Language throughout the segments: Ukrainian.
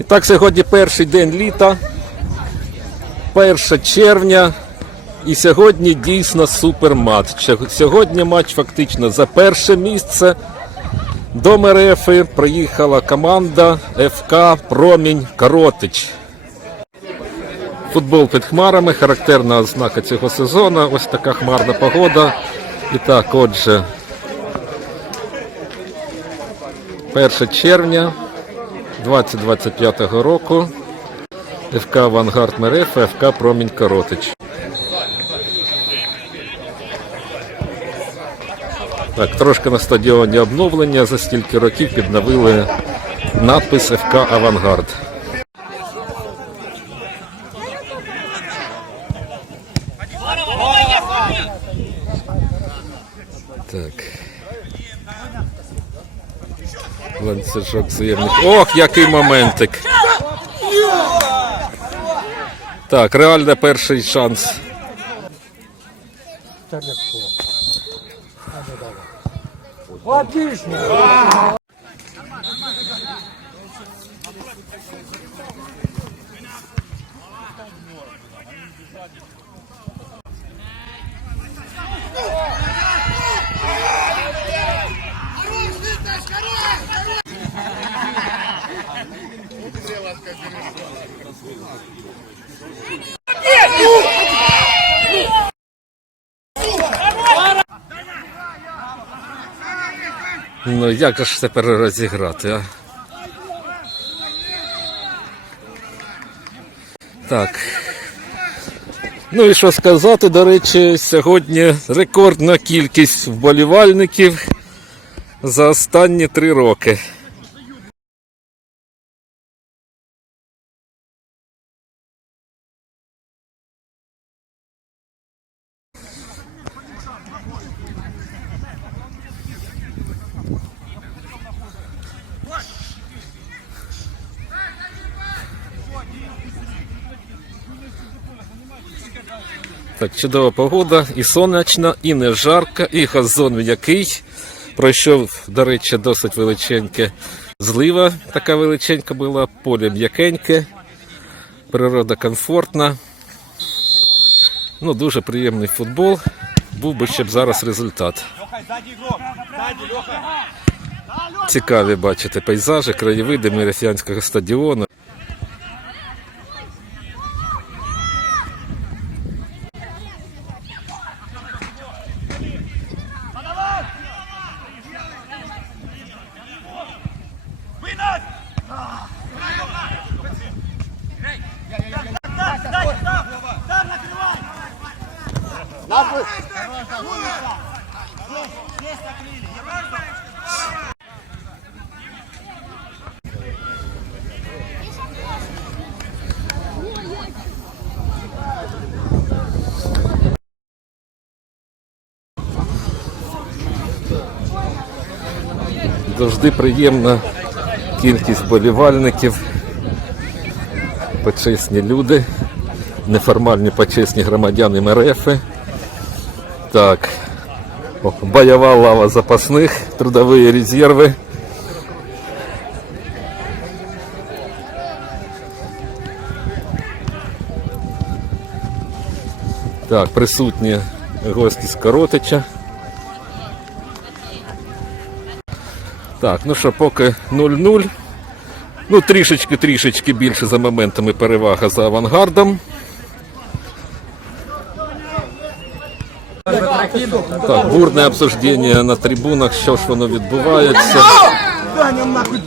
І так, сьогодні перший день літа, 1 червня. І сьогодні дійсно суперматч. Сьогодні матч фактично за перше місце. До Мерефи приїхала команда ФК Промінь Коротич. Футбол під хмарами, характерна ознака цього сезону. Ось така хмарна погода. І так, отже, 1 червня 2025 року. ФК Авангард Мерефа, ФК Промінь Коротич. Так, трошки на стадіоні обновлення за стільки років підновили надпис ФК Авангард. Так. Ланцюжок взаємних. Ох, який моментик. Так, реально перший шанс. Отлично! Ну як ж тепер розіграти, а? Так. Ну і що сказати, до речі, сьогодні рекордна кількість вболівальників за останні три роки. Так, чудова погода, і сонячна, і не жарко, і газон м'який. Пройшов, до речі, досить величеньке злива, така величенька була, поле м'якеньке, природа комфортна. Ну, дуже приємний футбол. Був би ще б зараз результат. Цікаві бачите пейзажі, краєвиди Міряфянського стадіону. Завжди приємна кількість вболівальників, почесні люди, неформальні почесні громадяни МРФ. Так, бойова лава запасних, трудові резерви. Так, присутні гості з Коротича. Так, ну що, поки 0-0. Ну, трішечки-трішечки більше за моментами перевага за авангардом. Так, бурне обсуждення на трибунах, що ж воно відбувається.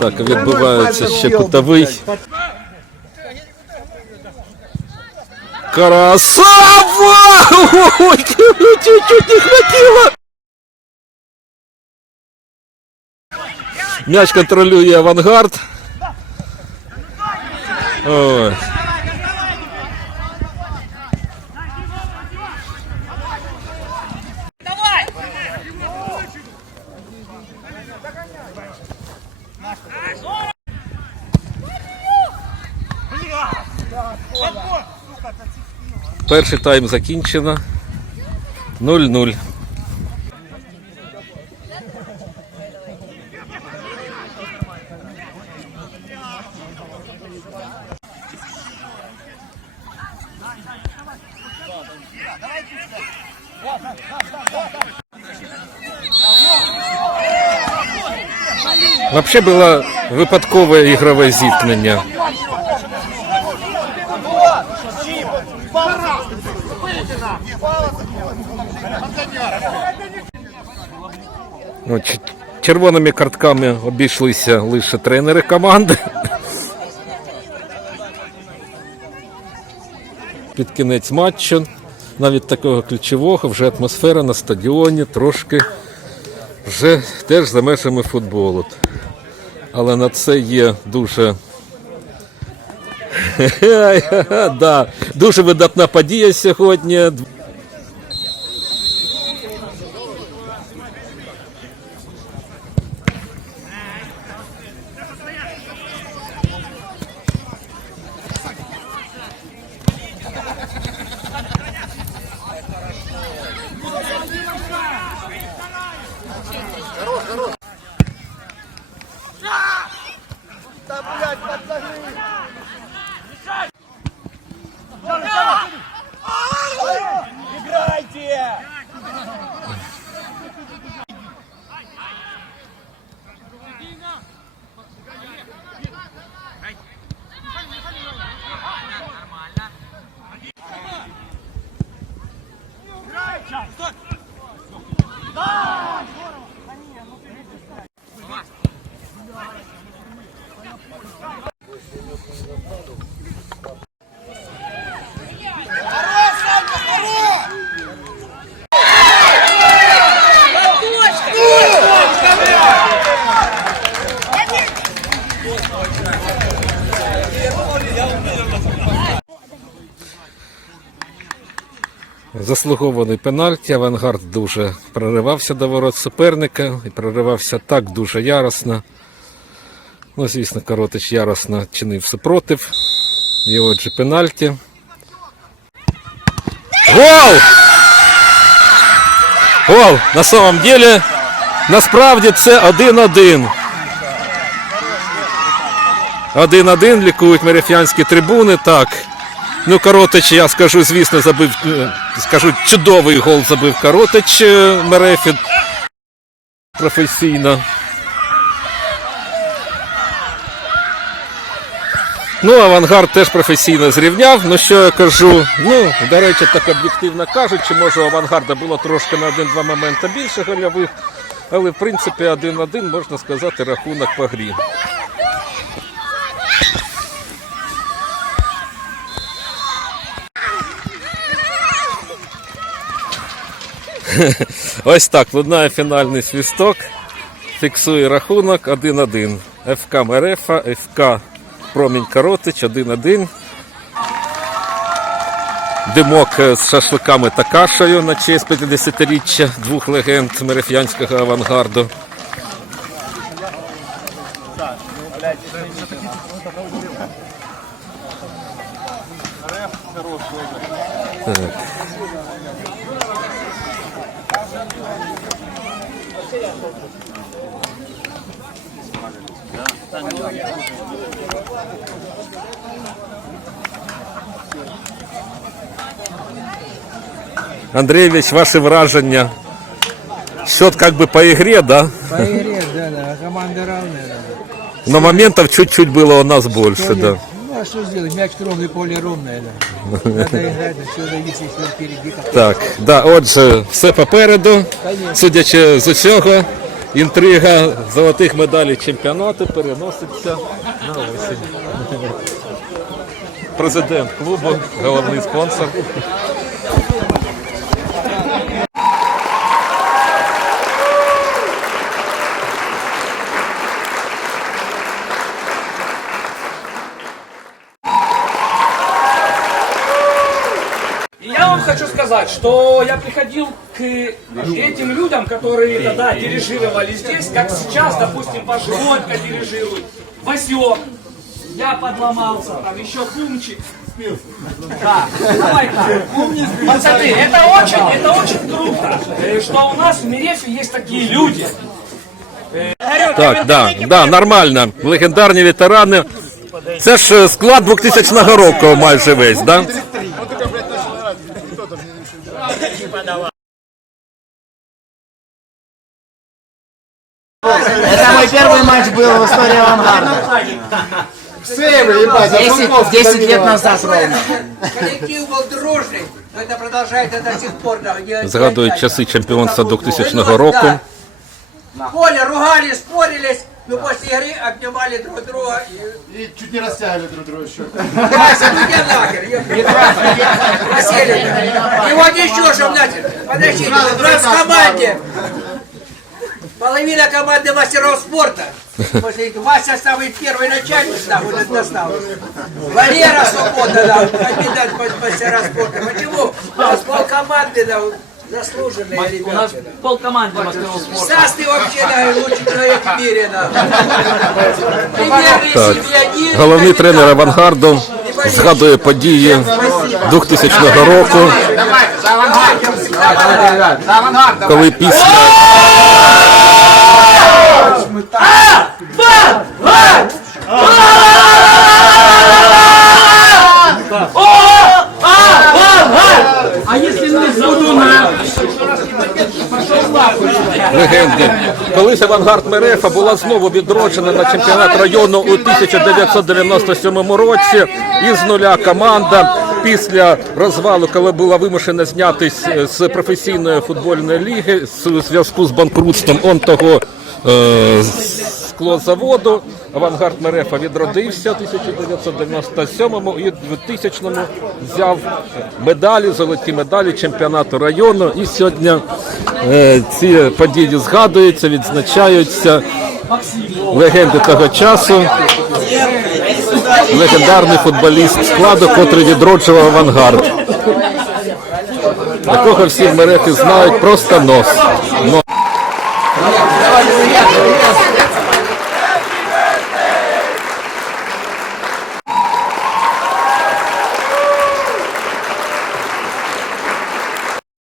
Так, відбувається ще кутовий. Красава! Ой, чуть-чуть не хватило! М'яч контролює авангард. Ой. Перший тайм закінчено. 0-0. Вообще було випадкове ігрове зіткнення. Ну, червоними картками обійшлися лише тренери команди. Під кінець матчу, навіть такого ключового, вже атмосфера на стадіоні трошки вже теж за межами футболу. Але на це є дуже. да, дуже видатна подія сьогодні. Хорош, хорош. Заслугований пенальті. Авангард дуже проривався до ворот суперника і проривався так дуже яростно. Ну, звісно, Коротич яростно чинив супротив. І отже, пенальті. Гол! Гол! На самом деле, насправді це 1-1. 1-1 лікують мереф'янські трибуни. Так. Ну, Коротич, я скажу, звісно, забив, е, скажу, чудовий гол забив Коротич е, Мерефі професійно. Ну, авангард теж професійно зрівняв. Ну що я кажу? Ну, до речі, так об'єктивно кажучи, може у авангарда було трошки на один-два моменти більше гольових, але в принципі 1-1 можна сказати рахунок по грі. Ось так, лунає фінальний свісток. Фіксує рахунок 1-1. ФК Мерефа, ФК Промінь Коротич 1-1. Димок з шашликами та кашею на честь 50-річчя двох легенд мереф'янського авангарду. Андрійович, ваші враження. Счет как бы по игре, да? По игре, да, да, команда равная. Да. Но моментов чуть-чуть было у нас больше, да. А что сделать, мяч круглый, поле ровное, да. Надо играть, все зависит, если впереди. Так, да, отже, все попереду. Судячи з усього, інтрига золотих медалей чемпіонату переноситься на осінь. Президент клубу, головний спонсор. Сказать, что я приходил к этим людям, которые тогда дирижировали здесь, как сейчас, допустим, ваш Волька дирижирует, Васек, я подломался, там еще Кумчик. Да, давай так. Пацаны, это очень, это очень круто, что у нас в Мирефе есть такие люди. Так, да, да, нормально. Легендарні ветерани. Це ж склад 2000 року майже весь, да? Это мой первый матч был в истории авангарда. 10, 10 лет назад ровно. Коллектив был дружный, но это продолжается до сих пор. Згадують часи чемпіонства 2000 року. Коля, ругались, спорились, но после игры обнимали друг друга. И... И чуть не растягивали друг друга еще. Вася, ну иди нахер, ё- Василий, и вот еще что, знаете, подождите, нас в команде половина команды мастеров спорта. После этого Вася самый первый начальник там уже достал. Валера свободно, да, кандидат в мастера спорта. Почему? У нас пол команды, да, заслуженные У нас ребята. пол команды мастеров спорта. Стас, ты вообще, да, лучший человек в мире, да. Примерный Так. семьянин. Головний кандидат. тренер авангарду згадує події 2000 року, коли після А! Если не буду на... легенди. Колись авангард Мерефа була знову відроджена на чемпіонат району у 1997 році. Із нуля команда після розвалу, коли була вимушена знятись е, з професійної футбольної ліги у зв'язку з банкрутством он того склозаводу. Авангард Мерефа відродився у 1997 і в 2000-му взяв медалі, золоті медалі чемпіонату району. І сьогодні е, ці події згадуються, відзначаються легенди того часу. Легендарний футболіст складу, котрий відроджував авангард. Такого всі в Мерефі знають просто нос. Но-